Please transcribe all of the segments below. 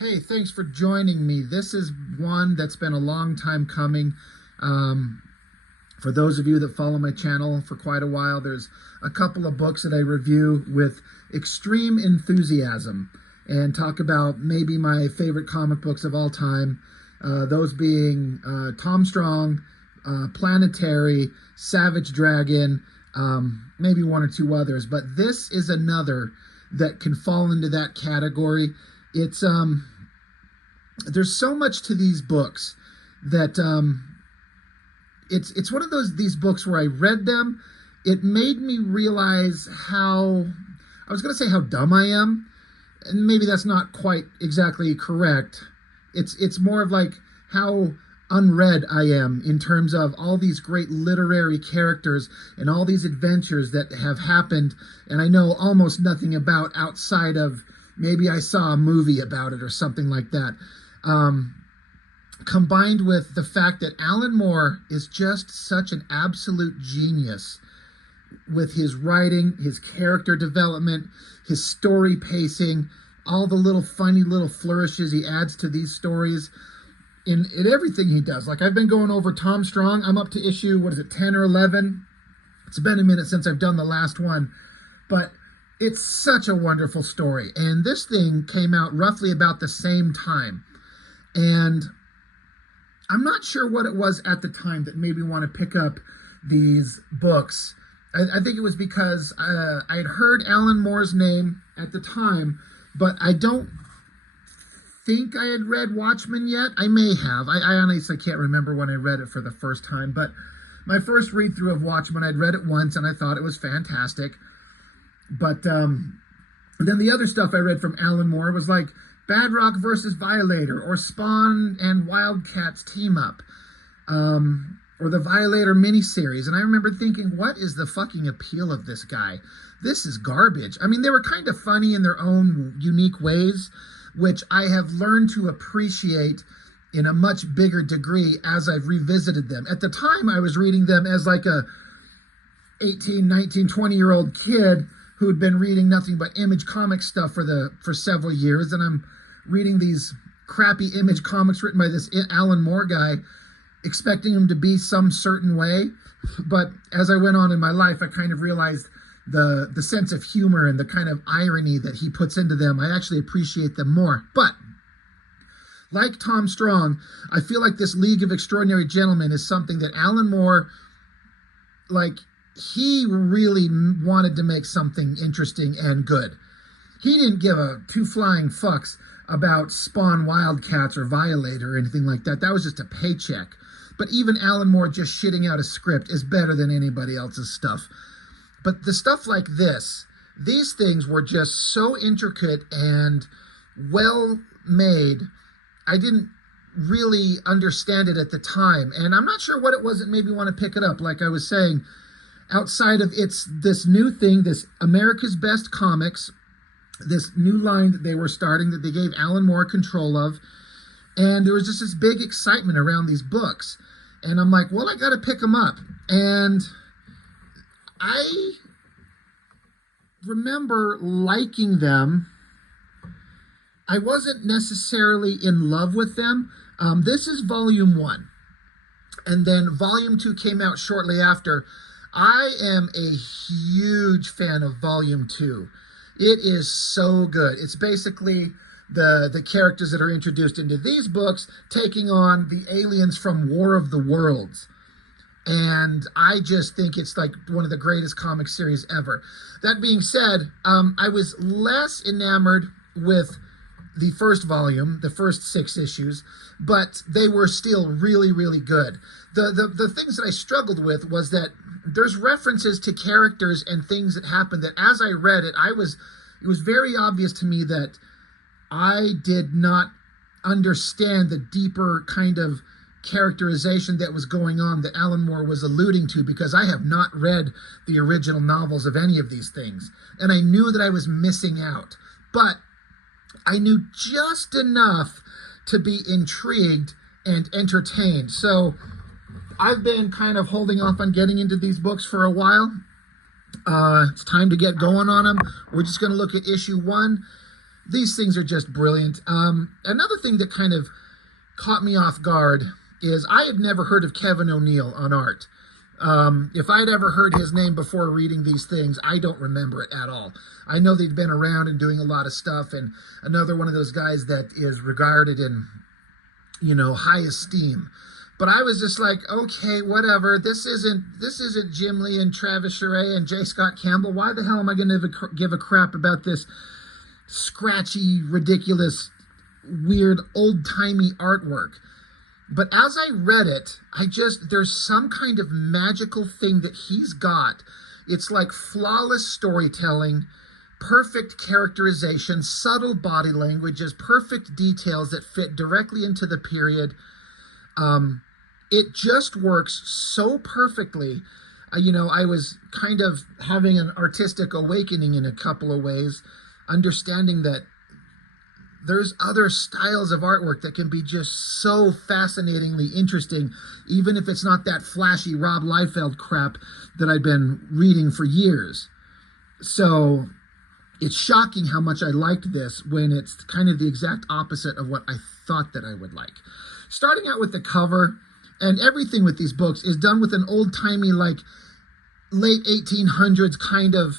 Hey, thanks for joining me. This is one that's been a long time coming. Um, for those of you that follow my channel for quite a while, there's a couple of books that I review with extreme enthusiasm and talk about maybe my favorite comic books of all time. Those being Tom Strong, Planetary, Savage Dragon, maybe one or two others. But this is another that can fall into that category. It's there's so much to these books that it's one of these books where I read them. It made me realize how, I was going to say how dumb I am, and maybe that's not quite exactly correct. It's more of like how unread I am in terms of all these great literary characters and all these adventures that have happened and I know almost nothing about outside of maybe I saw a movie about it or something like that. Combined with the fact that Alan Moore is just such an absolute genius with his writing, his character development, his story pacing, all the little funny little flourishes he adds to these stories in everything he does. Like, I've been going over Tom Strong. I'm up to issue, what is it, 10 or 11? It's been a minute since I've done the last one, but it's such a wonderful story. And this thing came out roughly about the same time. And I'm not sure what it was at the time that made me want to pick up these books. I think it was because I had heard Alan Moore's name at the time, but I don't think I had read Watchmen yet. I may have. I honestly can't remember when I read it for the first time, but my first read through of Watchmen, I'd read it once and I thought it was fantastic. But then the other stuff I read from Alan Moore was like Badrock versus Violator, or Spawn and Wildcats team up, or the Violator miniseries. And I remember thinking, what is the fucking appeal of this guy? This is garbage. I mean, they were kind of funny in their own unique ways, which I have learned to appreciate in a much bigger degree as I've revisited them. At the time, I was reading them as like a 18, 19, 20-year-old kid who'd been reading nothing but Image comic stuff for several years, and I'm reading these crappy Image comics written by this Alan Moore guy, expecting him to be some certain way. But as I went on in my life, I kind of realized the sense of humor and the kind of irony that he puts into them. I actually appreciate them more. But like Tom Strong, I feel like this League of Extraordinary Gentlemen is something that Alan Moore, like, he really wanted to make something interesting and good. He didn't give a two flying fucks about Spawn, Wildcats, or Violator or anything like that. That was just a paycheck. But even Alan Moore just shitting out a script is better than anybody else's stuff. But the stuff like this, these things were just so intricate and well made. I didn't really understand it at the time. And I'm not sure what it was that made me want to pick it up. Like I was saying, outside of it's this new thing, this America's Best Comics, this new line that they were starting that they gave Alan Moore control of. And there was just this big excitement around these books. And I'm like, well, I got to pick them up. And I remember liking them. I wasn't necessarily in love with them. This is volume 1. And then volume 2 came out shortly after. I am a huge fan of volume 2. It is so good. It's basically the characters that are introduced into these books taking on the aliens from War of the Worlds. And I just think it's like one of the greatest comic series ever. That being said, I was less enamored with the first volume, the first 6 issues, but they were still really, really good. The things that I struggled with was that there's references to characters and things that happened that as I read it, it was very obvious to me that I did not understand the deeper kind of characterization that was going on that Alan Moore was alluding to, because I have not read the original novels of any of these things. And I knew that I was missing out. But I knew just enough to be intrigued and entertained. So I've been kind of holding off on getting into these books for a while. It's time to get going on them. We're just going to look at issue 1. these things are just brilliant. Another thing that kind of caught me off guard is I had never heard of Kevin O'Neill on art. If I'd ever heard his name before reading these things, I don't remember it at all. I know they'd been around and doing a lot of stuff, and another one of those guys that is regarded in, high esteem. But I was just like, okay, whatever. This isn't Jim Lee and Travis Charest and J. Scott Campbell. Why the hell am I going to give a crap about this scratchy, ridiculous, weird, old-timey artwork? But as I read it, there's some kind of magical thing that he's got. It's like flawless storytelling, perfect characterization, subtle body languages, perfect details that fit directly into the period. It just works so perfectly. I was kind of having an artistic awakening in a couple of ways, understanding that there's other styles of artwork that can be just so fascinatingly interesting, even if it's not that flashy Rob Liefeld crap that I've been reading for years. So it's shocking how much I liked this when it's kind of the exact opposite of what I thought that I would like. Starting out with the cover, and everything with these books is done with an old-timey, like, late 1800s kind of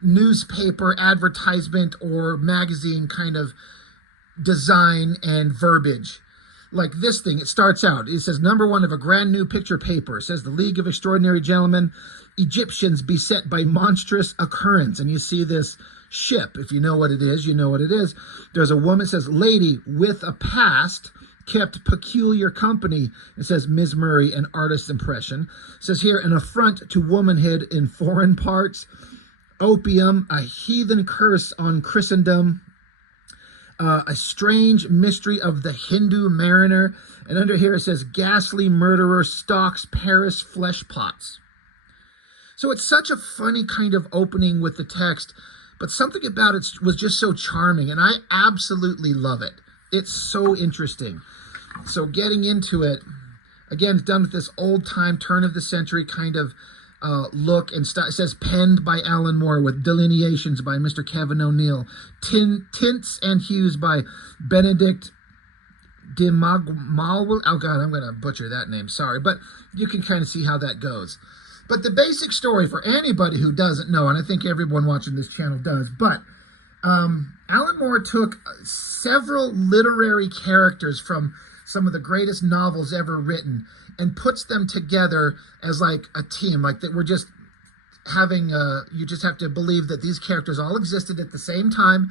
newspaper advertisement or magazine kind of design and verbiage. Like this thing, it starts out, it says number 1 of a grand new picture paper. It says the League of Extraordinary Gentlemen, Egyptians beset by monstrous occurrence. And you see this ship. If you know what it is, you know what it is. There's a woman, it says lady with a past, kept peculiar company. It says Ms. Murray, an artist's impression. It says here, an affront to womanhood in foreign parts. Opium, a heathen curse on Christendom, a strange mystery of the Hindu mariner, and under here it says ghastly murderer stalks Paris flesh pots. So it's such a funny kind of opening with the text, but something about it was just so charming, and I absolutely love it. It's so interesting. So getting into it, again, it's done with this old-time, turn-of-the-century kind of look, and it says penned by Alan Moore with delineations by Mr. Kevin O'Neill, tints and hues by Benedict de Malwell. Oh God, I'm going to butcher that name. Sorry, but you can kind of see how that goes. But the basic story for anybody who doesn't know, and I think everyone watching this channel does, but Alan Moore took several literary characters from some of the greatest novels ever written and puts them together as like a team, like that we're just having, you just have to believe that these characters all existed at the same time.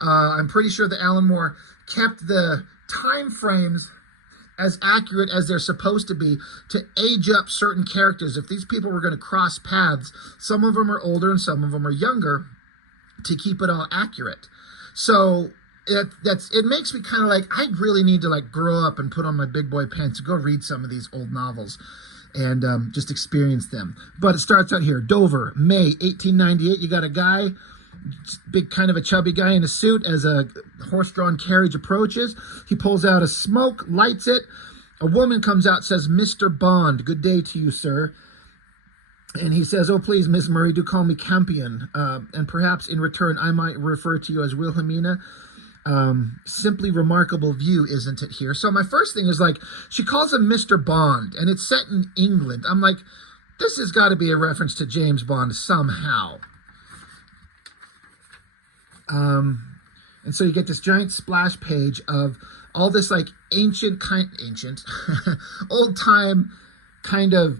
I'm pretty sure that Alan Moore kept the time frames as accurate as they're supposed to be to age up certain characters. If these people were going to cross paths, some of them are older and some of them are younger, to keep it all accurate. So it makes me kind of like, I really need to like grow up and put on my big boy pants to go read some of these old novels and just experience them. But it starts out here, Dover, May 1898. You got a guy, big kind of a chubby guy in a suit, as a horse-drawn carriage approaches. He pulls out a smoke, lights it. A woman comes out, says, Mr. Bond, good day to you, sir. And he says, oh, please, Miss Murray, do call me Campion. And perhaps in return, I might refer to you as Wilhelmina. Simply remarkable view, isn't it, here? So my first thing is like, she calls him Mr. Bond, and it's set in England. I'm like, this has got to be a reference to James Bond somehow. And so you get this giant splash page of all this like old time kind of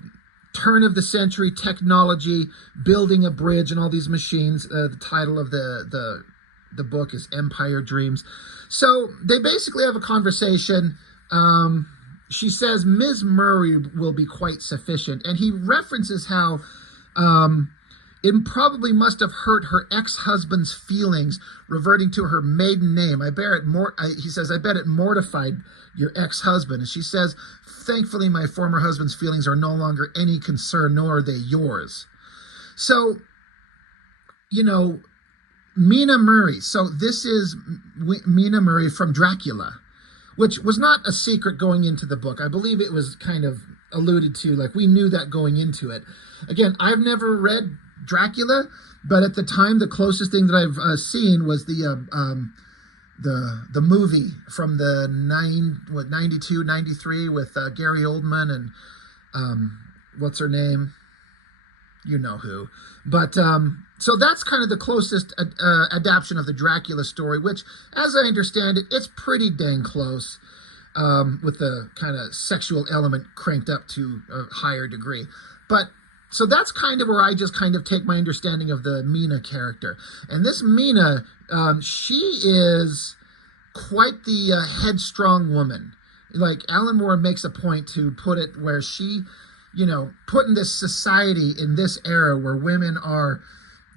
turn of the century technology, building a bridge and all these machines. The title of the book is Empire Dreams. So they basically have a conversation. She says Ms. Murray will be quite sufficient, and he references how it probably must have hurt her ex-husband's feelings, reverting to her maiden name. He says, I bet it mortified your ex-husband. And she says, thankfully, my former husband's feelings are no longer any concern, nor are they yours. So, you know, Mina Murray. So this is Mina Murray from Dracula, which was not a secret going into the book. I believe it was kind of alluded to, like we knew that going into it. Again, I've never read Dracula, But at the time, the closest thing that I've seen was the movie from the 92, 93 with Gary Oldman and what's her name? You know who. But so that's kind of the closest adaptation of the Dracula story, which, as I understand it, it's pretty dang close, with the kind of sexual element cranked up to a higher degree. But so that's kind of where I just kind of take my understanding of the Mina character. And this Mina, she is quite the headstrong woman. Like, Alan Moore makes a point to put it where she, put in this society in this era where women are,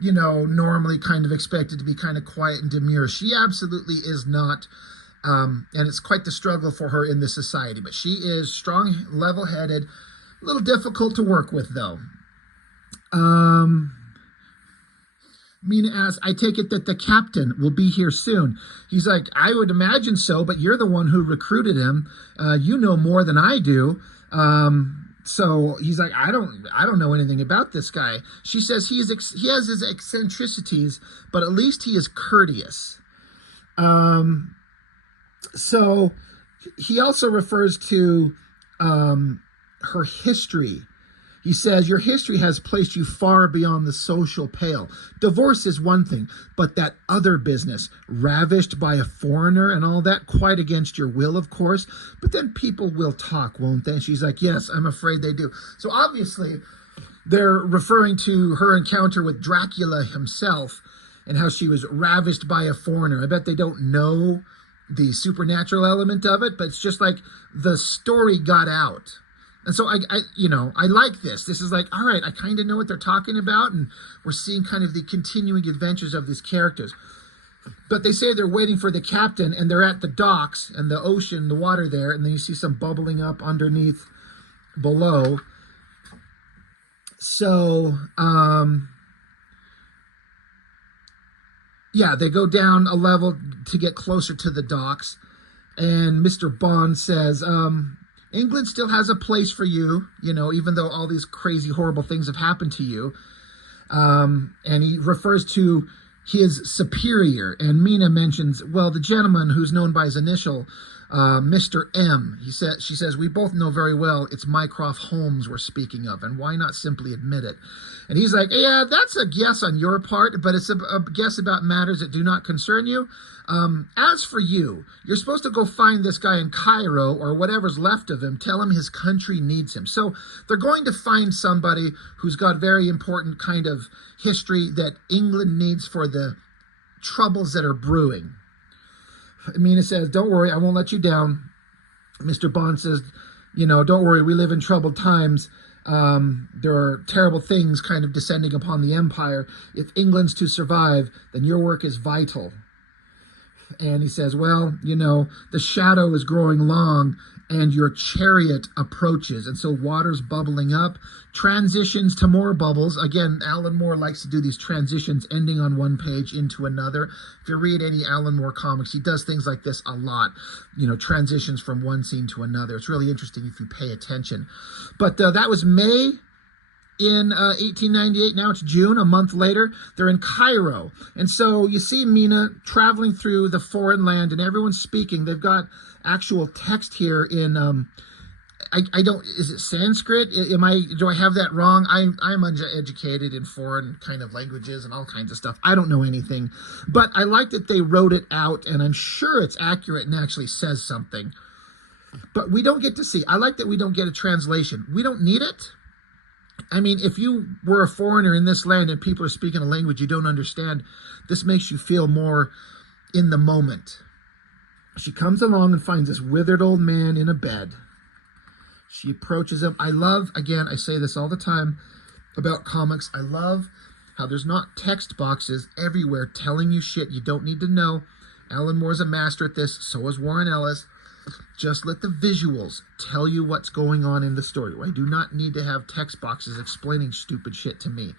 normally kind of expected to be kind of quiet and demure. She absolutely is not. And it's quite the struggle for her in this society. But she is strong, level-headed, a little difficult to work with, though. Mina asks, I take it that the captain will be here soon. He's like, I would imagine so, but you're the one who recruited him. You know more than I do. So he's like, I don't know anything about this guy. She says he has his eccentricities, but at least he is courteous. So he also refers to her history. He says, your history has placed you far beyond the social pale. Divorce is one thing, but that other business, ravished by a foreigner and all that, quite against your will, of course. But then people will talk, won't they? And she's like, yes, I'm afraid they do. So obviously, they're referring to her encounter with Dracula himself and how she was ravished by a foreigner. I bet they don't know the supernatural element of it, but it's just like the story got out. And so I like this. This is like, all right, I kind of know what they're talking about, and we're seeing kind of the continuing adventures of these characters. But they say they're waiting for the captain, and they're at the docks and the ocean, the water there, and then you see some bubbling up underneath below. So, they go down a level to get closer to the docks, and Mr. Bond says, England still has a place for you, even though all these crazy, horrible things have happened to you. And he refers to his superior. And Mina mentions, well, the gentleman who's known by his initial, Mr. M. She says, we both know very well it's Mycroft Holmes we're speaking of, and why not simply admit it? And he's like, yeah, that's a guess on your part, but it's a guess about matters that do not concern you. As for you, you're supposed to go find this guy in Cairo or whatever's left of him. Tell him his country needs him. So they're going to find somebody who's got very important kind of history that England needs for the troubles that are brewing. Mina says, don't worry, I won't let you down. Mr. Bond says, don't worry, we live in troubled times. There are terrible things kind of descending upon the empire. If England's to survive, then your work is vital. And he says, well, the shadow is growing long and your chariot approaches. And so water's bubbling up, transitions to more bubbles. Again, Alan Moore likes to do these transitions ending on one page into another. If you read any Alan Moore comics, he does things like this a lot, transitions from one scene to another. It's really interesting if you pay attention. But that was May in 1898. Now it's June, a month later. They're in Cairo. And so you see Mina traveling through the foreign land and everyone's speaking. They've got actual text here in, I don't, is it Sanskrit? Do I have that wrong? I'm uneducated in foreign kind of languages and all kinds of stuff. I don't know anything. But I like that they wrote it out, and I'm sure it's accurate and actually says something. But we don't get to see. I like that we don't get a translation. We don't need it. I mean, if you were a foreigner in this land and people are speaking a language you don't understand, this makes you feel more in the moment. She comes along and finds this withered old man in a bed. She approaches him. I love, again, I say this all the time about comics, I love how there's not text boxes everywhere telling you shit you don't need to know. Alan Moore's a master at this, so is Warren Ellis. Just let the visuals tell you what's going on in the story. I do not need to have text boxes explaining stupid shit to me.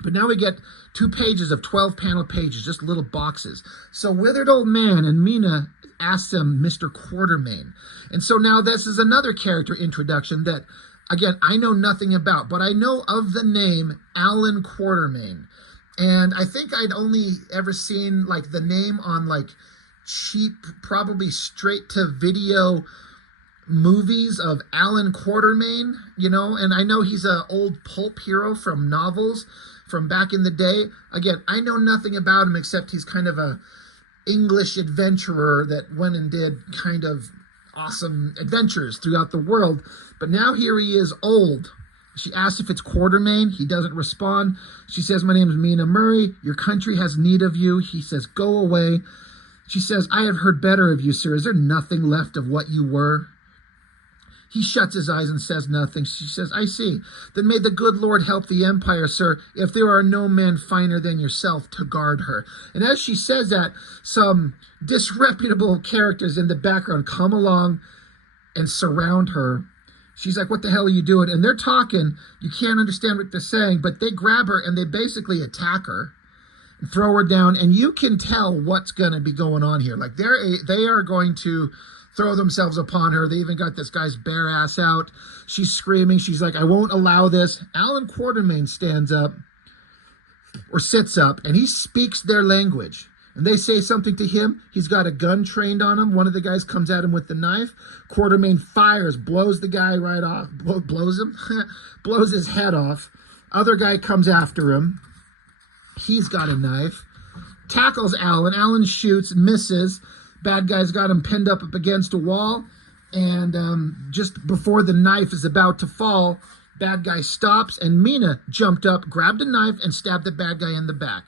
But now we get 2 pages of 12 panel pages, just little boxes. So withered old man, and Mina asks him Mr. Quatermain. And so now this is another character introduction that again, I know nothing about, but I know of the name Alan Quartermain. And I think I'd only ever seen like the name on like cheap, probably straight to video movies of Alan Quartermain, you know, and I know he's an old pulp hero from novels from back in the day. Again, I know nothing about him except he's kind of a English adventurer that went and did kind of awesome adventures throughout the world. But now here he is old. She asks if it's Quartermain. He doesn't respond. She says, my name is Mina Murray. Your country has need of you. He says, go away. She says, I have heard better of you, sir. Is there nothing left of what you were? He shuts his eyes and says nothing. She says, I see. Then may the good Lord help the empire, sir, if there are no men finer than yourself to guard her. And as she says that, some disreputable characters in the background come along and surround her. She's like, what the hell are you doing? And they're talking. You can't understand what they're saying, but they grab her and they basically attack her and throw her down. And you can tell what's going to be going on here. Like they are going to throw themselves upon her. They even got this guy's bare ass out. She's screaming. She's like, I won't allow this. Alan Quartermain stands up or sits up and he speaks their language. And they say something to him. He's got a gun trained on him. One of the guys comes at him with the knife. Quartermain fires, blows the guy right off. Blows him? Blows his head off. Other guy comes after him. He's got a knife. Tackles Alan. Alan shoots, misses. Bad guy's got him pinned up against a wall. And just before the knife is about to fall, bad guy stops. And Mina jumped up, grabbed a knife, and stabbed the bad guy in the back.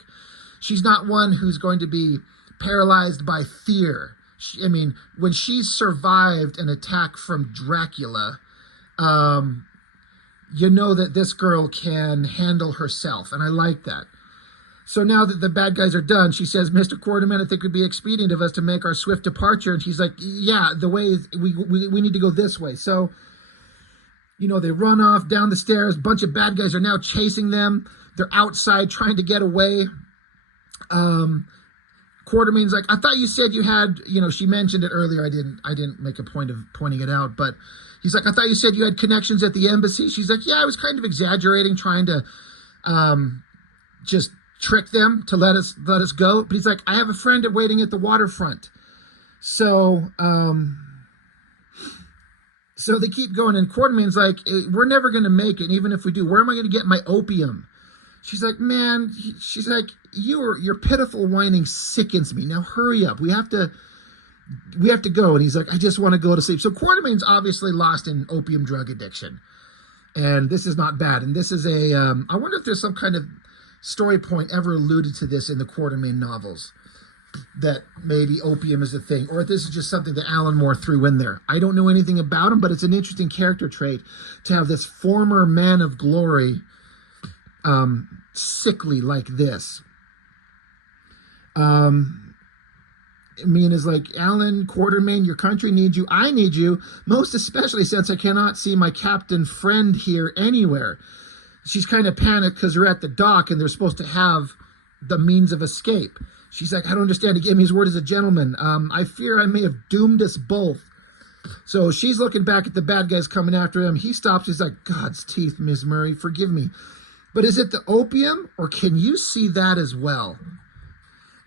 She's not one who's going to be paralyzed by fear. When she survived an attack from Dracula, you know that this girl can handle herself, and I like that. So now that the bad guys are done, she says, Mr. Quartermain, I think it would be expedient of us to make our swift departure. And she's like, yeah, the way we need to go this way. So, you know, they run off down the stairs. A bunch of bad guys are now chasing them. They're outside trying to get away. Quartermain's like, I thought you said you had, you know, she mentioned it earlier. I didn't make a point of pointing it out, but he's like, I thought you said you had connections at the embassy. She's like, yeah, I was kind of exaggerating, trying to, just trick them to let us go. But he's like, I have a friend waiting at the waterfront. So they keep going, and Quartermain's like, we're never going to make it. Even if we do, where am I going to get my opium? She's like, man, she's like, your pitiful whining sickens me. Now hurry up. We have to go. And he's like, I just want to go to sleep. So Quartermain's obviously lost in opium drug addiction. And this is not bad. And this is I wonder if there's some kind of story point ever alluded to this in the Quartermain novels, that maybe opium is a thing, or if this is just something that Alan Moore threw in there. I don't know anything about him, but it's an interesting character trait to have this former man of glory sickly like this. Mina's like, Alan Quartermain, your country needs you. I need you, most especially since I cannot see my captain friend here anywhere. She's kind of panicked because they're at the dock and they're supposed to have the means of escape. She's like, I don't understand. He gave me his word as a gentleman. I fear I may have doomed us both. So she's looking back at the bad guys coming after him. He stops. He's like, God's teeth, Miss Murray, forgive me. But is it the opium, or can you see that as well?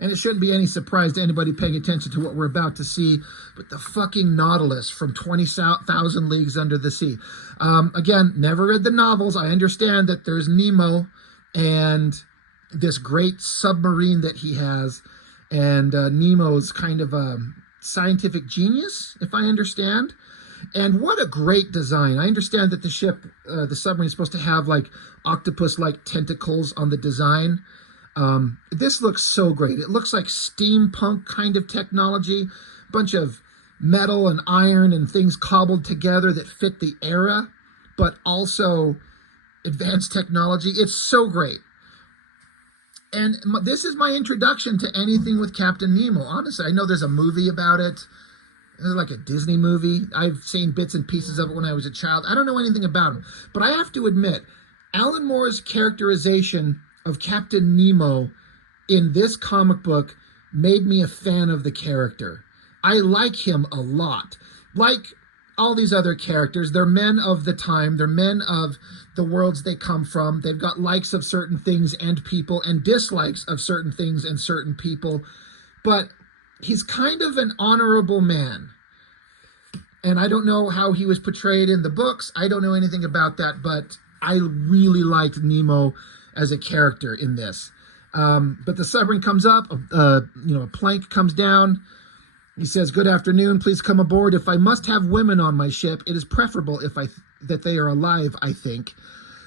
And it shouldn't be any surprise to anybody paying attention to what we're about to see, but the fucking Nautilus from 20,000 Leagues Under the Sea. Again, never read the novels. I understand that there's Nemo and this great submarine that he has, and Nemo's kind of a scientific genius, if I understand. And what a great design. I understand that the ship, the submarine, is supposed to have like octopus-like tentacles on the design. This looks so great. It looks like steampunk kind of technology, bunch of metal and iron and things cobbled together that fit the era, but also advanced technology. It's so great. And this is my introduction to anything with Captain Nemo. Honestly, I know there's a movie about it. It's like a Disney movie. I've seen bits and pieces of it when I was a child. I don't know anything about him. But I have to admit, Alan Moore's characterization of Captain Nemo in this comic book made me a fan of the character. I like him a lot. Like all these other characters. They're men of the time. They're men of the worlds they come from. They've got likes of certain things and people and dislikes of certain things and certain people. But he's kind of an honorable man. And I don't know how he was portrayed in the books. I don't know anything about that, but I really liked Nemo as a character in this. But the submarine comes up, a plank comes down. He says, "Good afternoon, please come aboard. If I must have women on my ship, it is preferable that they are alive, I think.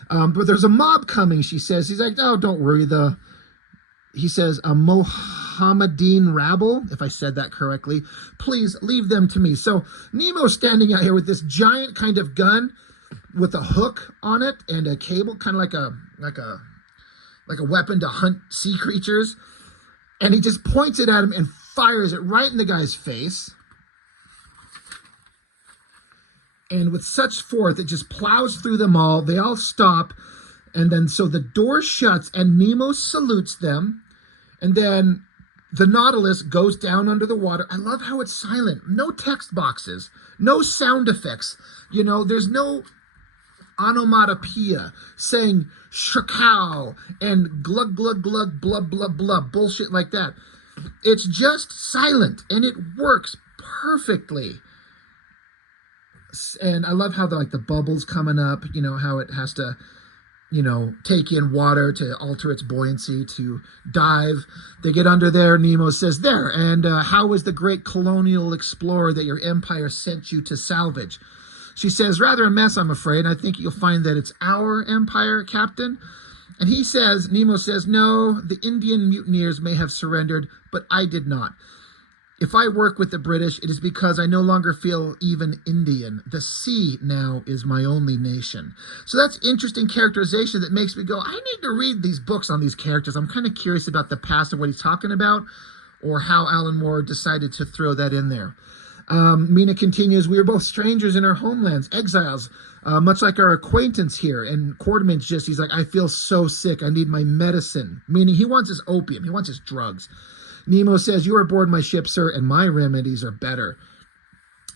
But there's a mob coming," she says. He's like, "Oh, don't worry." He says, "A Mohammedan rabble," if I said that correctly. "Please leave them to me." So Nemo's standing out here with this giant kind of gun with a hook on it and a cable, kind of like a weapon to hunt sea creatures. And he just points it at him and fires it right in the guy's face. And with such force, it just plows through them all. They all stop. And then so the door shuts and Nemo salutes them. And then the Nautilus goes down under the water. I love how it's silent. No text boxes. No sound effects. There's no onomatopoeia saying shakaw and glug, glug, glug, blub, blub, blub, bullshit like that. It's just silent, and it works perfectly. And I love how the bubbles coming up, how it has to, take in water to alter its buoyancy, to dive. They get under there. Nemo says, "There, and how was the great colonial explorer that your empire sent you to salvage?" She says, "Rather a mess, I'm afraid. I think you'll find that it's our empire, Captain." And Nemo says, "No, the Indian mutineers may have surrendered, but I did not. If I work with the British, it is because I no longer feel even Indian. The sea now is my only nation." So that's interesting characterization that makes me go, I need to read these books on these characters. I'm kind of curious about the past of what he's talking about, or how Alan Moore decided to throw that in there. Mina continues, "We are both strangers in our homelands, exiles, much like our acquaintance here." And Quartermain's he's like, "I feel so sick. I need my medicine." Meaning he wants his opium. He wants his drugs. Nemo says, "You are aboard my ship, sir, and my remedies are better."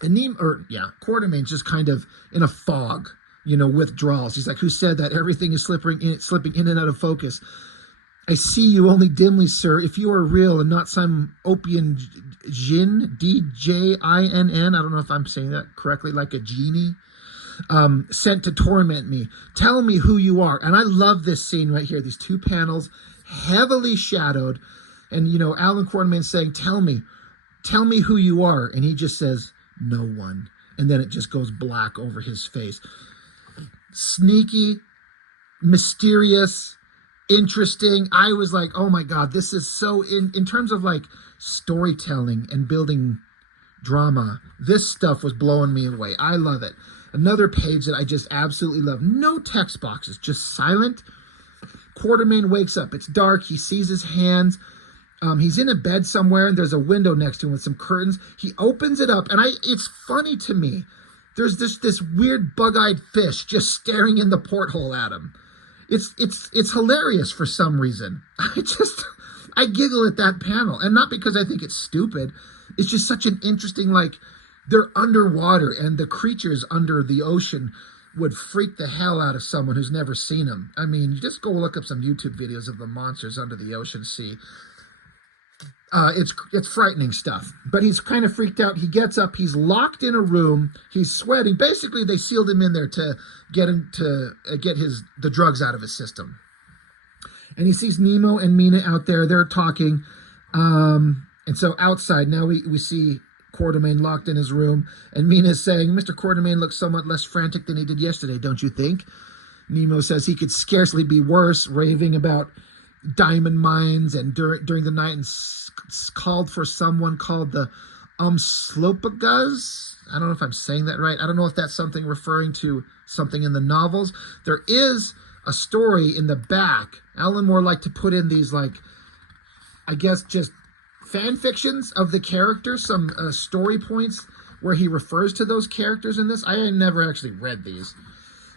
And Quartermain's just kind of in a fog, withdrawals. He's like, "Who said that? Everything is slipping in and out of focus. I see you only dimly, sir. If you are real and not some opium djinn, D-J-I-N-N, I don't know if I'm saying that correctly, like a genie, sent to torment me. Tell me who you are." And I love this scene right here. These two panels, heavily shadowed. And, Alan Quartermain saying, tell me who you are. And he just says, "No one." And then it just goes black over his face. Sneaky, mysterious, interesting. I was like, oh my God, this is so in terms of storytelling and building drama. This stuff was blowing me away. I love it. Another page that I just absolutely love. No text boxes, just silent. Quartermain wakes up. It's dark. He sees his hands. He's in a bed somewhere, and there's a window next to him with some curtains. He opens it up, and it's funny to me. There's this weird bug-eyed fish just staring in the porthole at him. It's hilarious for some reason. I giggle at that panel, and not because I think it's stupid. It's just such an interesting, they're underwater, and the creatures under the ocean would freak the hell out of someone who's never seen them. I mean, you just go look up some YouTube videos of the monsters under the ocean sea. It's frightening stuff. But he's kind of freaked out. He gets up. He's locked in a room. He's sweating. Basically, they sealed him in there to get him to get the drugs out of his system. And he sees Nemo and Mina out there. They're talking. And so outside, now we see Quartermain locked in his room. And Mina's saying, "Mr. Quartermain looks somewhat less frantic than he did yesterday, don't you think?" Nemo says he could scarcely be worse, raving about diamond mines and during the night, and called for someone called the Umslopogus. I don't know if I'm saying that right. I don't know if that's something referring to something in the novels. There is a story in the back. Alan Moore liked to put in these, I guess, just fan fictions of the characters, some story points where he refers to those characters in this. I never actually read these,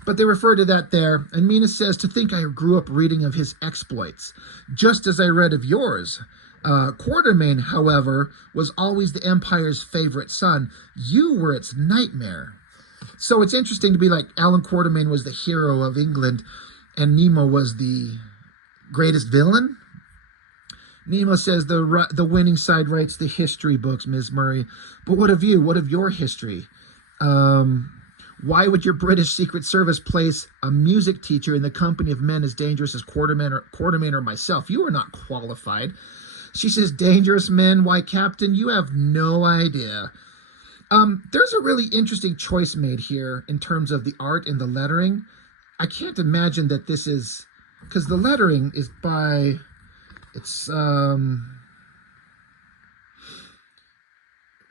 but they refer to that there. And Mina says, "To think I grew up reading of his exploits, just as I read of yours. Quartermain, however, was always the Empire's favorite son. You were its nightmare." So it's interesting to be like Alan Quatermain was the hero of England and Nemo was the greatest villain. Nemo says the winning side writes the history books, Ms. Murray. But what of you? What of your history? Why would your British Secret Service place a music teacher in the company of men as dangerous as Quatermain or myself? You are not qualified. She says, dangerous men? Why, Captain, you have no idea. There's a really interesting choice made here in terms of the art and the lettering. I can't imagine that this is, because the lettering is by, it's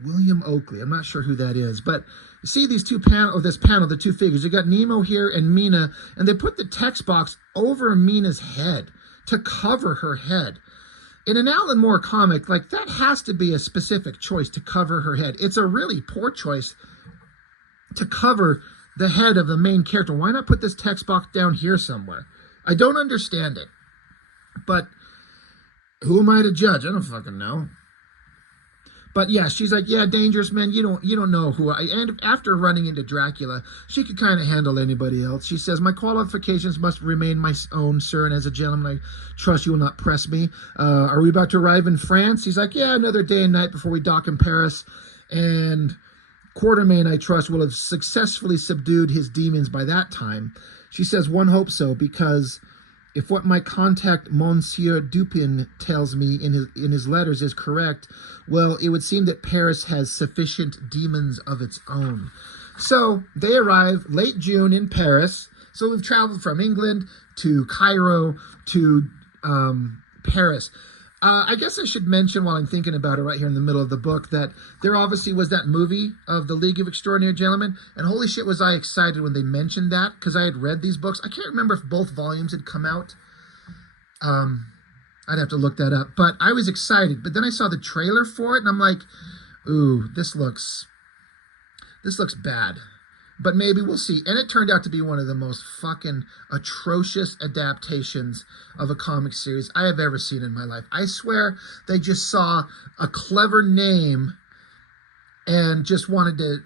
William Oakley. I'm not sure who that is, but you see these two this panel, the two figures. You got Nemo here and Mina, and they put the text box over Mina's head to cover her head. In an Alan Moore comic, like that has to be a specific choice to cover her head. It's a really poor choice to cover the head of the main character. Why not put this text box down here somewhere? I don't understand it. But who am I to judge? I don't fucking know. But yeah, she's like, yeah, dangerous men. You don't know who I. And after running into Dracula, she could kind of handle anybody else. She says, my qualifications must remain my own, sir. And as a gentleman, I trust you will not press me. Are we about to arrive in France? He's like, yeah, another day and night before we dock in Paris. And Quatermain, I trust, will have successfully subdued his demons by that time. She says, one hopes so, because if what my contact Monsieur Dupin tells me in his letters is correct, well, it would seem that Paris has sufficient demons of its own. So they arrive late June in Paris. So we've traveled from England to Cairo to Paris. I guess I should mention while I'm thinking about it right here in the middle of the book that there obviously was that movie of The League of Extraordinary Gentlemen, and holy shit was I excited when they mentioned that, because I had read these books. I can't remember if both volumes had come out. I'd have to look that up, but I was excited. But then I saw the trailer for it, and I'm like, ooh, this looks bad. But maybe we'll see. And it turned out to be one of the most fucking atrocious adaptations of a comic series I have ever seen in my life. I swear they just saw a clever name and just wanted to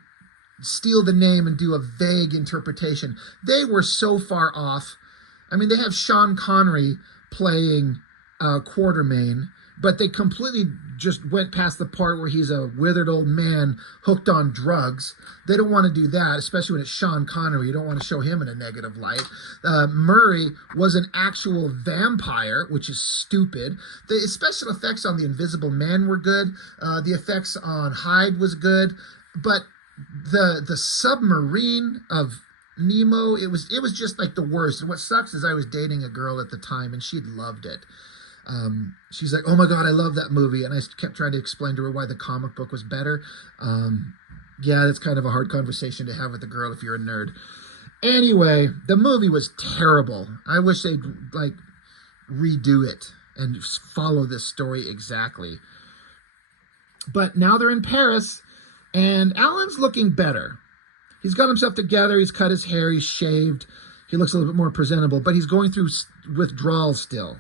steal the name and do a vague interpretation. They were so far off. I mean, they have Sean Connery playing Quatermain, but they completely just went past the part where he's a withered old man hooked on drugs. They don't want to do that, especially when it's Sean Connery. You don't want to show him in a negative light. Murray was an actual vampire, which is stupid. The special effects on the Invisible Man were good. The effects on Hyde was good, but the submarine of Nemo, it was just like the worst. And what sucks is I was dating a girl at the time and she'd loved it. She's like, oh my God, I love that movie. And I kept trying to explain to her why the comic book was better. Yeah, that's kind of a hard conversation to have with a girl if you're a nerd. Anyway, the movie was terrible. I wish they'd like redo it and follow this story exactly. But now they're in Paris and Alan's looking better. He's got himself together. He's cut his hair. He's shaved. He looks a little bit more presentable, but he's going through withdrawal still.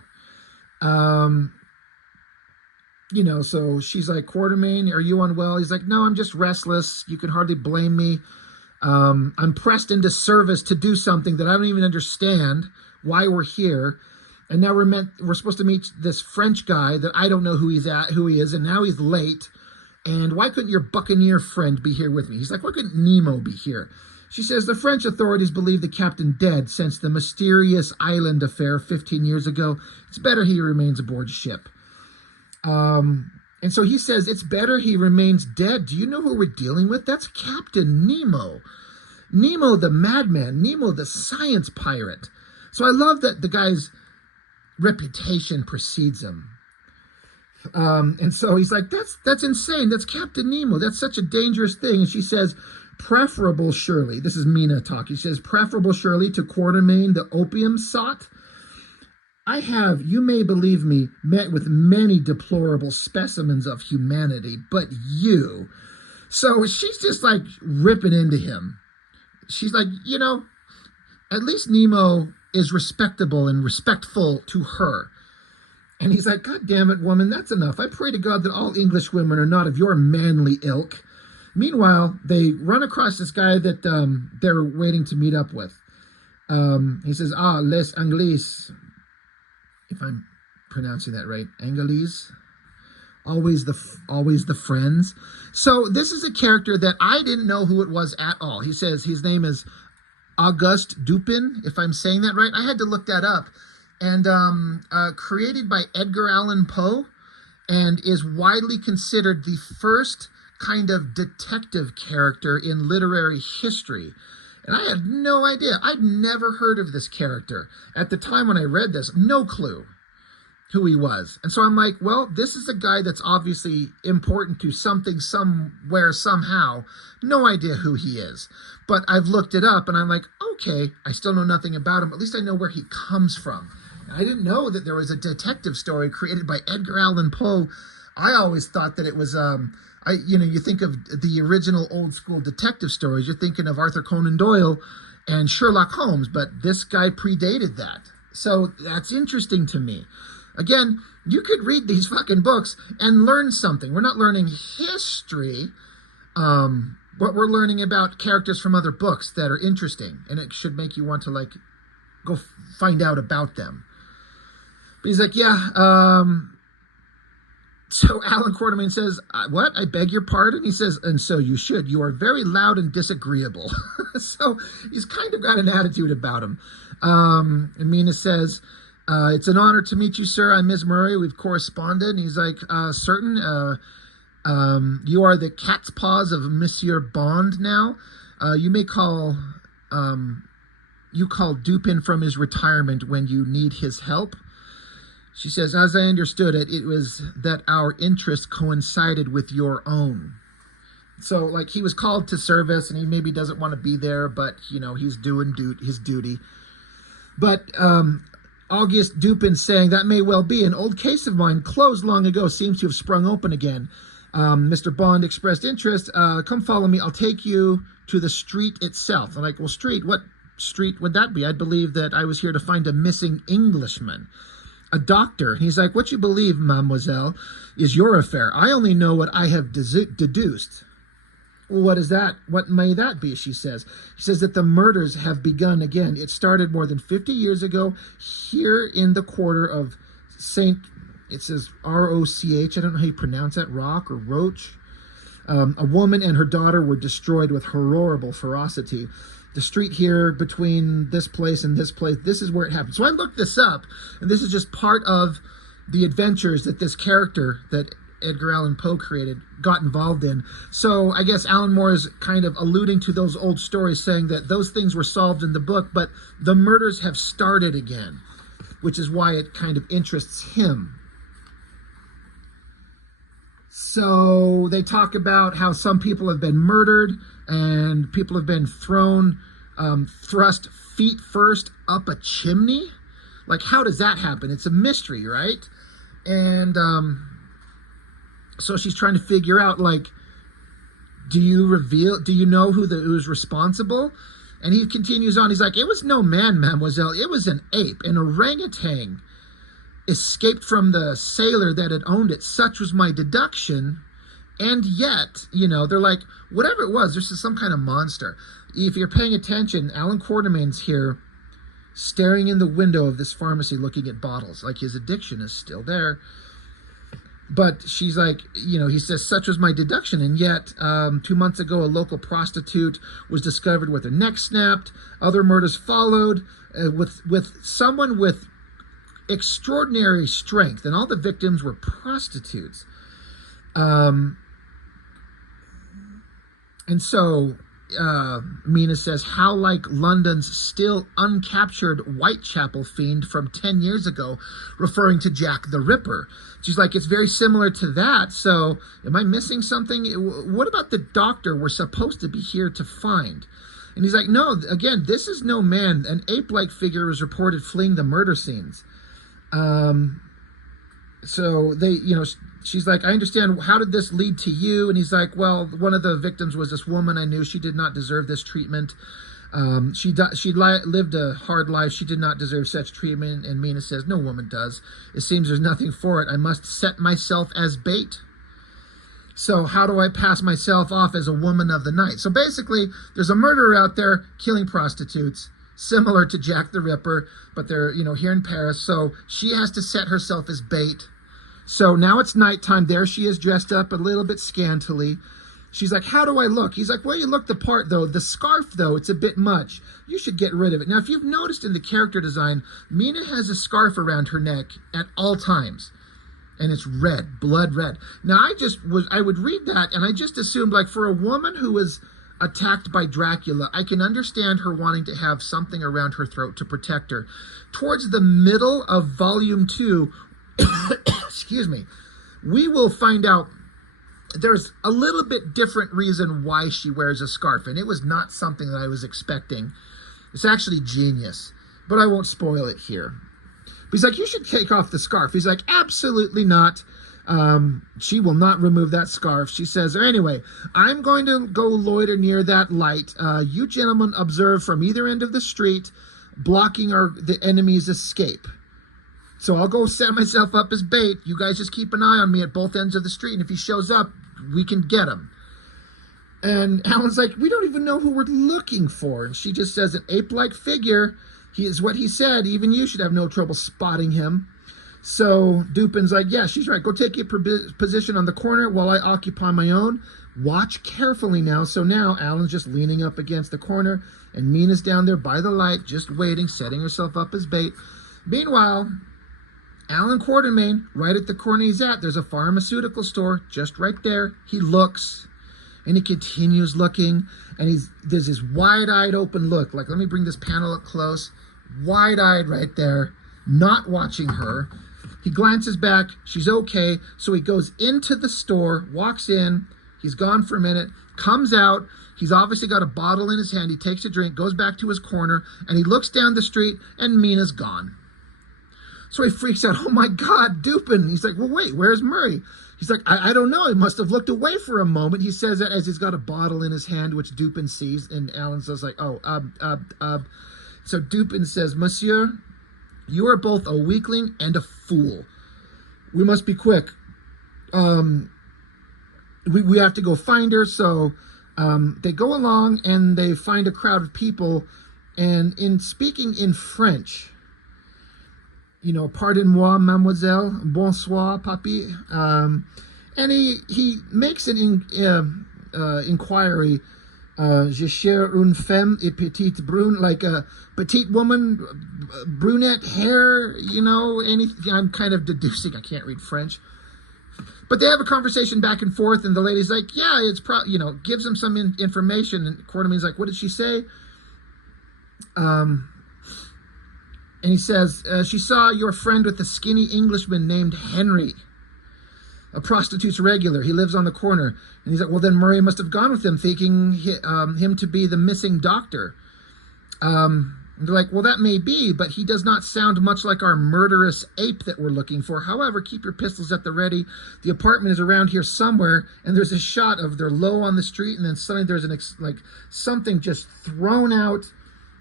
So she's like, Quatermain, are you unwell? He's like, no, I'm just restless. You can hardly blame me. I'm pressed into service to do something that I don't even understand why we're here. And now we're supposed to meet this French guy that I don't know who he is. And now he's late. And why couldn't your buccaneer friend be here with me? He's like, why couldn't Nemo be here? She says, the French authorities believe the captain dead since the mysterious island affair 15 years ago. It's better he remains aboard ship. And so he says, it's better he remains dead. Do you know who we're dealing with? That's Captain Nemo. Nemo the madman. Nemo the science pirate. So I love that the guy's reputation precedes him. And so he's like, that's insane. That's Captain Nemo. That's such a dangerous thing. And she says, preferable surely. This is Mina talking. She says, preferable surely to Quatermain, the opium sot. I have, you may believe me, met with many deplorable specimens of humanity, but you. So she's just like ripping into him. She's like, at least Nemo is respectable and respectful to her. And he's like, God damn it, woman, that's enough. I pray to God that all English women are not of your manly ilk. Meanwhile, they run across this guy that they're waiting to meet up with. He says, "Ah, les Anglais," if I'm pronouncing that right, Anglais, always the friends. So this is a character that I didn't know who it was at all. He says his name is Auguste Dupin, if I'm saying that right. I had to look that up. And created by Edgar Allan Poe, and is widely considered the first kind of detective character in literary history. And I had no idea. I'd never heard of this character. At the time when I read this, no clue who he was. And so I'm like, well, this is a guy that's obviously important to something, somewhere, somehow. No idea who he is. But I've looked it up and I'm like, okay, I still know nothing about him. At least I know where he comes from. And I didn't know that there was a detective story created by Edgar Allan Poe. I always thought that it was, you think of the original old school detective stories. You're thinking of Arthur Conan Doyle and Sherlock Holmes, but this guy predated that. So that's interesting to me. Again, you could read these fucking books and learn something. We're not learning history, but we're learning about characters from other books that are interesting, and it should make you want to go find out about them. But he's like, yeah. So Alan Quartermain says, what? I beg your pardon? He says, and so you should. You are very loud and disagreeable. So he's kind of got an attitude about him. And Mina says, it's an honor to meet you, sir. I'm Ms. Murray. We've corresponded. And he's like, certain. You are the cat's paws of Monsieur Bond now. You may call Dupin from his retirement when you need his help. She says, as I understood it, it was that our interests coincided with your own. So, he was called to service, and he maybe doesn't want to be there, but, he's doing his duty. But Auguste Dupin saying, that may well be. An old case of mine, closed long ago, seems to have sprung open again. Mr. Bond expressed interest. Come follow me. I'll take you to the street itself. I'm like, well, street? What street would that be? I believe that I was here to find a missing Englishman. A doctor. He's like, what you believe, mademoiselle, is your affair. I only know what I have deduced. Well, what is that? What may that be, she says. She says that the murders have begun again. It started more than 50 years ago here in the quarter of it says R-O-C-H. I don't know how you pronounce that, Rock or Roach. A woman and her daughter were destroyed with horrible ferocity. The street here between this place and this place, this is where it happened. So I looked this up, and this is just part of the adventures that this character that Edgar Allan Poe created got involved in. So I guess Alan Moore is kind of alluding to those old stories, saying that those things were solved in the book, but the murders have started again, which is why it kind of interests him. So they talk about how some people have been murdered and people have been thrust feet first up a chimney. How does that happen? It's a mystery, right? And so she's trying to figure out, do you know who's responsible? And he continues on. He's like, it was no man, mademoiselle. It was an ape, an orangutan. Escaped from the sailor that had owned it. Such was my deduction. And yet, they're like, whatever it was, this is some kind of monster. If you're paying attention, Alan Quartermain's here staring in the window of this pharmacy looking at bottles. His addiction is still there. But she's like, he says, such was my deduction. And yet, 2 months ago, a local prostitute was discovered with her neck snapped. Other murders followed with someone with extraordinary strength, and all the victims were prostitutes. And so Mina says, how like London's still uncaptured Whitechapel fiend from 10 years ago, referring to Jack the Ripper. She's like, it's very similar to that. So am I missing something? What about the doctor we're supposed to be here to find? And he's like, no, again, this is no man. An ape-like figure was reported fleeing the murder scenes. So they, she's like, I understand. How did this lead to you? And he's like, well, one of the victims was this woman I knew. She did not deserve this treatment. She lived a hard life. She did not deserve such treatment. And Mina says, no woman does. It seems there's nothing for it. I must set myself as bait. So how do I pass myself off as a woman of the night? So basically, there's a murderer out there killing prostitutes, similar to Jack the Ripper, but they're, here in Paris. So she has to set herself as bait. So now it's nighttime. There she is, dressed up a little bit scantily. She's like, how do I look? He's like, well, you look the part, though. The scarf, though, it's a bit much. You should get rid of it. Now, if you've noticed in the character design, Mina has a scarf around her neck at all times. And it's red, blood red. Now, I would read that, and I just assumed, like, for a woman who was attacked by Dracula, I can understand her wanting to have something around her throat to protect her. Towards the middle of Volume 2, excuse me, we will find out there's a little bit different reason why she wears a scarf, and it was not something that I was expecting. It's actually genius, but I won't spoil it here. But he's like, you should take off the scarf. He's like, absolutely not. She will not remove that scarf. She says, anyway, I'm going to go loiter near that light. You gentlemen observe from either end of the street, blocking the enemy's escape. So I'll go set myself up as bait. You guys just keep an eye on me at both ends of the street, and if he shows up, we can get him. And Alan's like, we don't even know who we're looking for. And she just says, an ape-like figure. He is what he said. Even you should have no trouble spotting him. So Dupin's like, yeah, she's right. Go take your position on the corner while I occupy my own. Watch carefully now. So now Alan's just leaning up against the corner, and Mina's down there by the light, just waiting, setting herself up as bait. Meanwhile, Alan Quartermain, right at the corner he's at, there's a pharmaceutical store just right there. He looks, and he continues looking, and there's this wide-eyed open look. Like, let me bring this panel up close. Wide-eyed right there, not watching her. He glances back. She's okay. So he goes into the store, walks in. He's gone for a minute, comes out. He's obviously got a bottle in his hand. He takes a drink, goes back to his corner, and he looks down the street, and Mina's gone. So he freaks out. Oh, my God, Dupin. He's like, well, wait, where's Murray? He's like, I don't know. He must have looked away for a moment. He says that as he's got a bottle in his hand, which Dupin sees. And Alan says, like, So Dupin says, Monsieur, you are both a weakling and a fool. We must be quick. We have to go find her. So they go along, and they find a crowd of people. And in speaking in French, pardon-moi, mademoiselle, bonsoir, papi. And he makes an inquiry. Je cherche une femme et petite brune, like a petite woman, brunette hair, anything. I'm kind of deducing. I can't read French. But they have a conversation back and forth, and the lady's like, yeah, it's gives him some information. And Quartermain's like, what did she say? And he says, she saw your friend with the skinny Englishman named Henry, a prostitute's regular. He lives on the corner. And he's like, well, then Murray must have gone with him, thinking him to be the missing doctor. And they're like, well, that may be, but he does not sound much like our murderous ape that we're looking for. However, keep your pistols at the ready. The apartment is around here somewhere, and there's a shot of they're low on the street, and then suddenly there's something just thrown out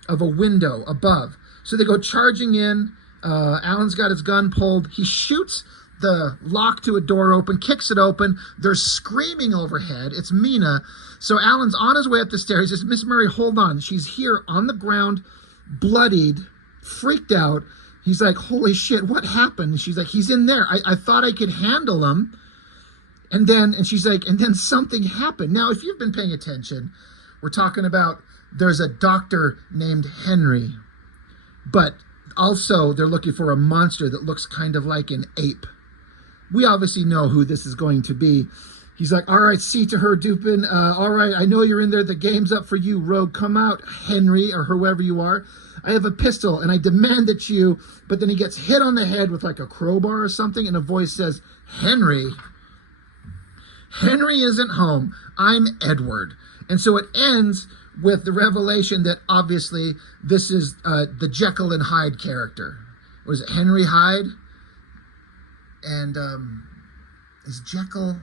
of a window above. So they go charging in. Alan's got his gun pulled. He shoots the lock to a door open, kicks it open. They're screaming overhead. It's Mina. So Alan's on his way up the stairs. He says, Miss Murray, hold on. She's here on the ground, bloodied, freaked out. He's like, holy shit, what happened? And she's like, he's in there. I thought I could handle him. And she's like, and then something happened. Now, if you've been paying attention, we're talking about there's a doctor named Henry. But also, they're looking for a monster that looks kind of like an ape. We obviously know who this is going to be. He's like, all right, see to her, Dupin. All right, I know you're in there. The game's up for you, rogue. Come out, Henry, or whoever you are. I have a pistol, and I demand that you... But then he gets hit on the head with like a crowbar or something, and a voice says, Henry isn't home. I'm Edward. And so it ends with the revelation that obviously this is the Jekyll and Hyde character. Was it Henry Hyde? And is Jekyll...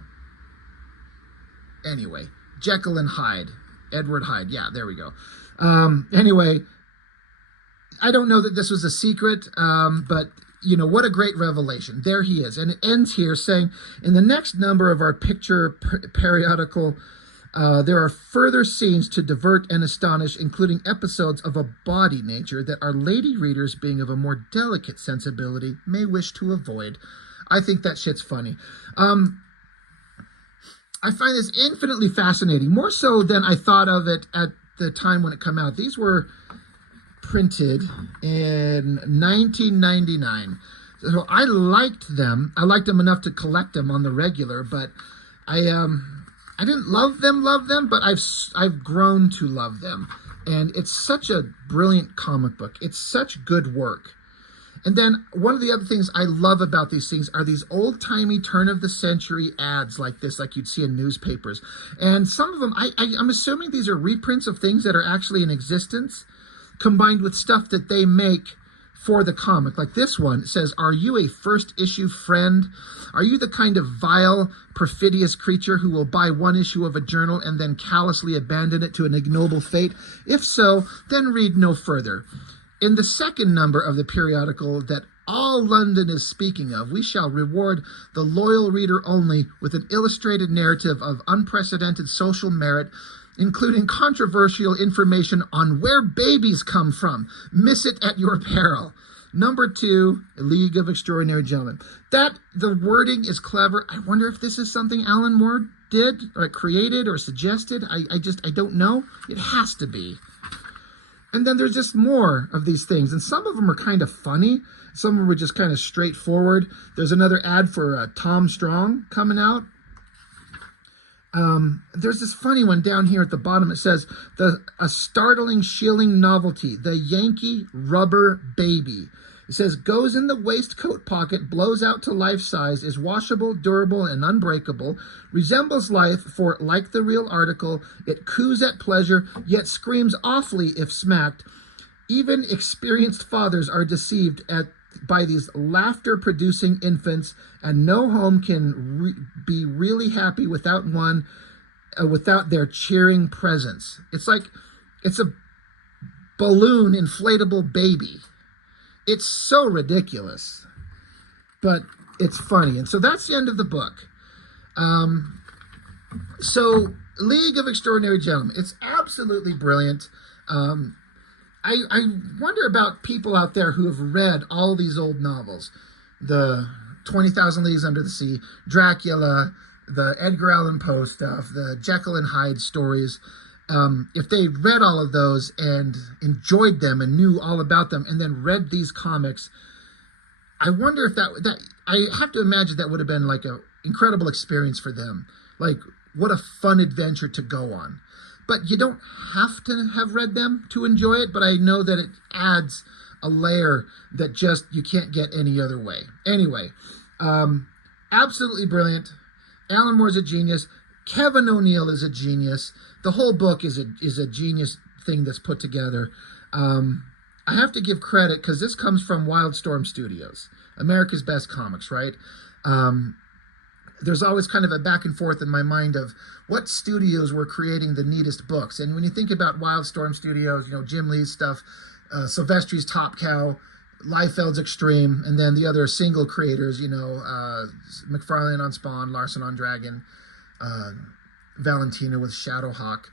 Anyway, Jekyll and Hyde. Edward Hyde. Yeah, there we go. Anyway, I don't know that this was a secret, but what a great revelation. There he is. And it ends here saying, in the next number of our picture periodical, there are further scenes to divert and astonish, including episodes of a bawdy nature that our lady readers, being of a more delicate sensibility, may wish to avoid. I think that shit's funny. I find this infinitely fascinating, more so than I thought of it at the time when it came out. These were printed in 1999. So I liked them. I liked them enough to collect them on the regular, but I didn't love them, but I've grown to love them. And it's such a brilliant comic book. It's such good work. And then one of the other things I love about these things are these old-timey turn-of-the-century ads like this, like you'd see in newspapers. And some of them, I'm assuming these are reprints of things that are actually in existence, combined with stuff that they make for the comic. Like this one says, "Are you a first-issue friend? Are you the kind of vile, perfidious creature who will buy one issue of a journal and then callously abandon it to an ignoble fate? If so, then read no further. In the second number of the periodical that all London is speaking of, we shall reward the loyal reader only with an illustrated narrative of unprecedented social merit, including controversial information on where babies come from. Miss it at your peril. Number 2, A League of Extraordinary Gentlemen." The wording is clever. I wonder if this is something Alan Moore did or created or suggested. I don't know. It has to be. And then there's just more of these things. And some of them are kind of funny. Some of them are just kind of straightforward. There's another ad for Tom Strong coming out. There's this funny one down here at the bottom. It says, a startling shilling novelty, the Yankee Rubber Baby. It says, goes in the waistcoat pocket, blows out to life size, is washable, durable, and unbreakable, resembles life, for like the real article, it coos at pleasure, yet screams awfully if smacked. Even experienced fathers are deceived by these laughter-producing infants, and no home can be really happy without one, without their cheering presence. It's like, it's a balloon inflatable baby. It's so ridiculous, but it's funny. And so that's the end of the book. So League of Extraordinary Gentlemen, it's absolutely brilliant. I wonder about people out there who have read all these old novels, the 20,000 Leagues Under the Sea, Dracula, the Edgar Allan Poe stuff, the Jekyll and Hyde stories. If they read all of those and enjoyed them and knew all about them and then read these comics, I wonder if that I have to imagine that would have been like an incredible experience for them. Like, what a fun adventure to go on. But you don't have to have read them to enjoy it, but I know that it adds a layer that just you can't get any other way. Anyway, absolutely brilliant. Alan Moore's a genius. Kevin O'Neill is a genius. The whole book is a genius thing that's put together. I have to give credit because this comes from Wildstorm Studios, America's Best Comics, right? There's always kind of a back and forth in my mind of what studios were creating the neatest books. And when you think about Wildstorm Studios, Jim Lee's stuff, Silvestri's Top Cow, Liefeld's Extreme, and then the other single creators, McFarlane on Spawn, Larson on Dragon, Valentina with Shadowhawk.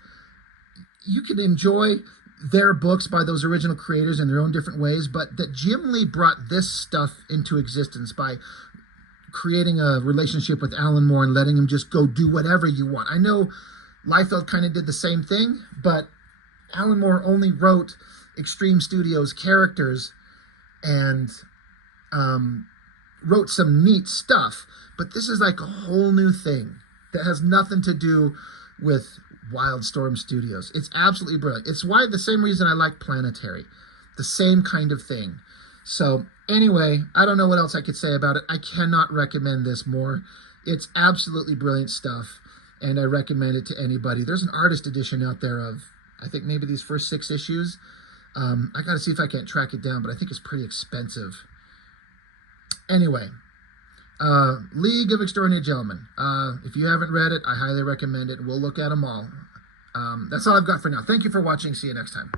You can enjoy their books by those original creators in their own different ways, but that Jim Lee brought this stuff into existence by creating a relationship with Alan Moore and letting him just go do whatever you want. I know Liefeld kind of did the same thing, but Alan Moore only wrote Extreme Studios characters and wrote some neat stuff, but this is like a whole new thing that has nothing to do with Wildstorm Studios. It's absolutely brilliant. It's why the same reason I like Planetary. The same kind of thing. So anyway, I don't know what else I could say about it. I cannot recommend this more. It's absolutely brilliant stuff, and I recommend it to anybody. There's an artist edition out there of, I think, maybe these first 6 issues. I got to see if I can't track it down, but I think it's pretty expensive. Anyway, League of Extraordinary Gentlemen. If you haven't read it, I highly recommend it. We'll look at them all. That's all I've got for now. Thank you for watching. See you next time.